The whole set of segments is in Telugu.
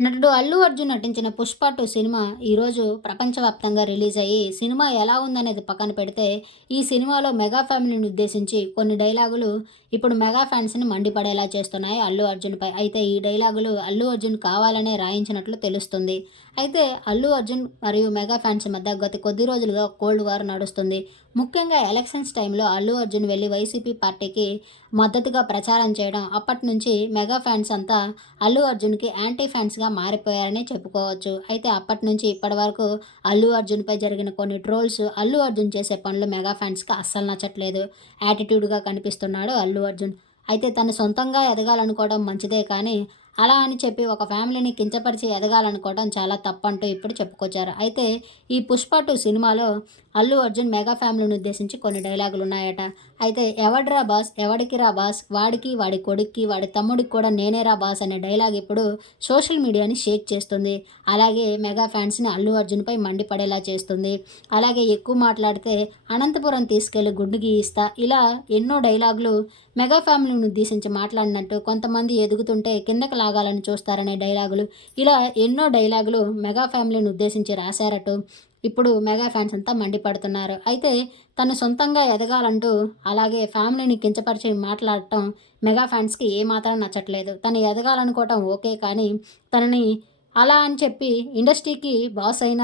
నటుడు అల్లు అర్జున్ నటించిన పుష్ప టూ సినిమా ఈరోజు ప్రపంచవ్యాప్తంగా రిలీజ్ అయ్యి సినిమా ఎలా ఉందనేది పక్కన పెడితే ఈ సినిమాలో మెగా ఫ్యామిలీని ఉద్దేశించి కొన్ని డైలాగులు ఇప్పుడు మెగా ఫ్యాన్స్ని మండిపడేలా చేస్తున్నాయి అల్లు అర్జున్పై. అయితే ఈ డైలాగులు అల్లు అర్జున్ కావాలనే రాయించినట్లు తెలుస్తుంది. అయితే అల్లు అర్జున్ మరియు మెగా ఫ్యాన్స్ మధ్య గత కొద్ది రోజులుగా కోల్డ్ వార్ నడుస్తుంది. ముఖ్యంగా ఎలక్షన్స్ టైంలో అల్లు అర్జున్ వెళ్ళి వైసీపీ పార్టీకి మద్దతుగా ప్రచారం చేయడం అప్పటి నుంచి మెగా ఫ్యాన్స్ అంతా అల్లు అర్జున్కి యాంటీ ఫ్యాన్స్గా మారిపోయారని చెప్పుకోవచ్చు. అయితే అప్పటి నుంచి ఇప్పటి వరకు అల్లు అర్జున్పై జరిగిన కొన్ని ట్రోల్స్ అల్లు అర్జున్ చేసే పనులు మెగా ఫ్యాన్స్కి అస్సలు నచ్చట్లేదు. యాటిట్యూడ్గా కనిపిస్తున్నాడు అల్లు అర్జున్. అయితే తను సొంతంగా ఎదగాలనుకోవడం మంచిదే కానీ అలా అని చెప్పి ఒక ఫ్యామిలీని కించపరిచి ఎదగాలనుకోవడం చాలా తప్పంటూ ఇప్పుడు చెప్పుకొచ్చారు. అయితే ఈ పుష్ప టూ సినిమాలో అల్లు అర్జున్ మెగా ఫ్యామిలీని ఉద్దేశించి కొన్ని డైలాగులు ఉన్నాయట. అయితే ఎవడ్రా బాస్? ఎవడికి రా బాస్? వాడికి వాడి కొడుక్కి వాడి తమ్ముడికి కూడా నేనే రా బాస్ అనే డైలాగ్ ఇప్పుడు సోషల్ మీడియాని షేక్ చేస్తుంది. అలాగే మెగా ఫ్యాన్స్ని అల్లు అర్జున్పై మండిపడేలా చేస్తుంది. అలాగే ఎక్కువ మాట్లాడితే అనంతపురం తీసుకెళ్ళి గుడ్డు గీయిస్తా ఇలా ఎన్నో డైలాగులు మెగా ఫ్యామిలీని ఉద్దేశించి మాట్లాడినట్టు కొంతమంది ఎదుగుతుంటే కిందకి సాగాలని చూస్తారనే డైలాగులు ఇలా ఎన్నో డైలాగులు మెగా ఫ్యామిలీని ఉద్దేశించి రాశారట. ఇప్పుడు మెగా ఫ్యాన్స్ అంతా మండిపడుతున్నారు. అయితే తను సొంతంగా ఎదగాలంటూ అలాగే ఫ్యామిలీని కించపరిచి మాట్లాడటం మెగా ఫ్యాన్స్కి ఏమాత్రం నచ్చట్లేదు. తను ఎదగాలనుకోవటం ఓకే కానీ తనని అలా అని చెప్పి ఇండస్ట్రీకి బాస్ అయిన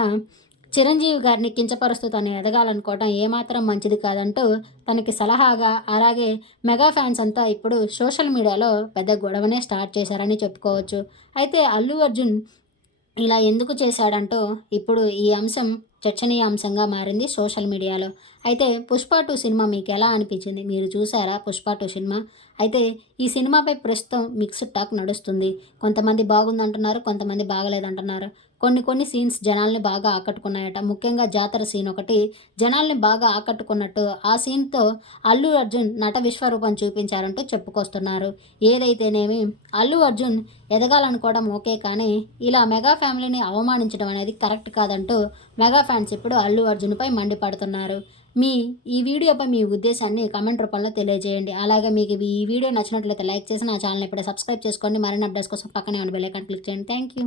చిరంజీవి గారిని కించపరుస్తూ తను ఎదగాలనుకోవటం ఏమాత్రం మంచిది కాదంటూ తనకి సలహాగా అలాగే మెగా ఫ్యాన్స్ అంతా ఇప్పుడు సోషల్ మీడియాలో పెద్ద గొడవనే స్టార్ట్ చేశారని చెప్పుకోవచ్చు. అయితే అల్లు అర్జున్ ఇలా ఎందుకు చేశాడంటూ ఇప్పుడు ఈ అంశం చర్చనీయాంశంగా మారింది సోషల్ మీడియాలో. అయితే పుష్ప టూ సినిమా మీకు ఎలా అనిపించింది? మీరు చూసారా పుష్ప టూ సినిమా? అయితే ఈ సినిమాపై ప్రస్తుతం మిక్స్డ్ టాక్ నడుస్తుంది. కొంతమంది బాగుందంటున్నారు కొంతమంది బాగలేదంటున్నారు. కొన్ని కొన్ని సీన్స్ జనాల్ని బాగా ఆకట్టుకున్నాయట. ముఖ్యంగా జాతర సీన్ ఒకటి జనాల్ని బాగా ఆకట్టుకున్నట్టు ఆ సీన్తో అల్లు అర్జున్ నట విశ్వరూపం చూపించారంటూ చెప్పుకొస్తున్నారు. ఏదైతేనేమి అల్లు అర్జున్ ఎదగాలనుకోవడం ఓకే కానీ ఇలా మెగా ఫ్యామిలీని అవమానించడం అనేది కరెక్ట్ కాదంటూ మెగా ఫ్యాన్స్ ఇప్పుడు అల్లు అర్జున్పై మండిపడుతున్నారు. మీ ఈ వీడియోపై మీ ఉద్దేశాన్ని కమెంట్ రూపంలో తెలియజేయండి. అలాగే మీకు ఈ వీడియో నచ్చినట్లయితే లైక్ చేసి నా ఛానల్ ఇప్పుడే సబ్స్క్రైబ్ చేసుకోండి. మరిన్ని అప్డేట్స్ కోసం పక్కనే ఉండి బెల్లైకాన్ క్లిక్ చేయండి. Thank you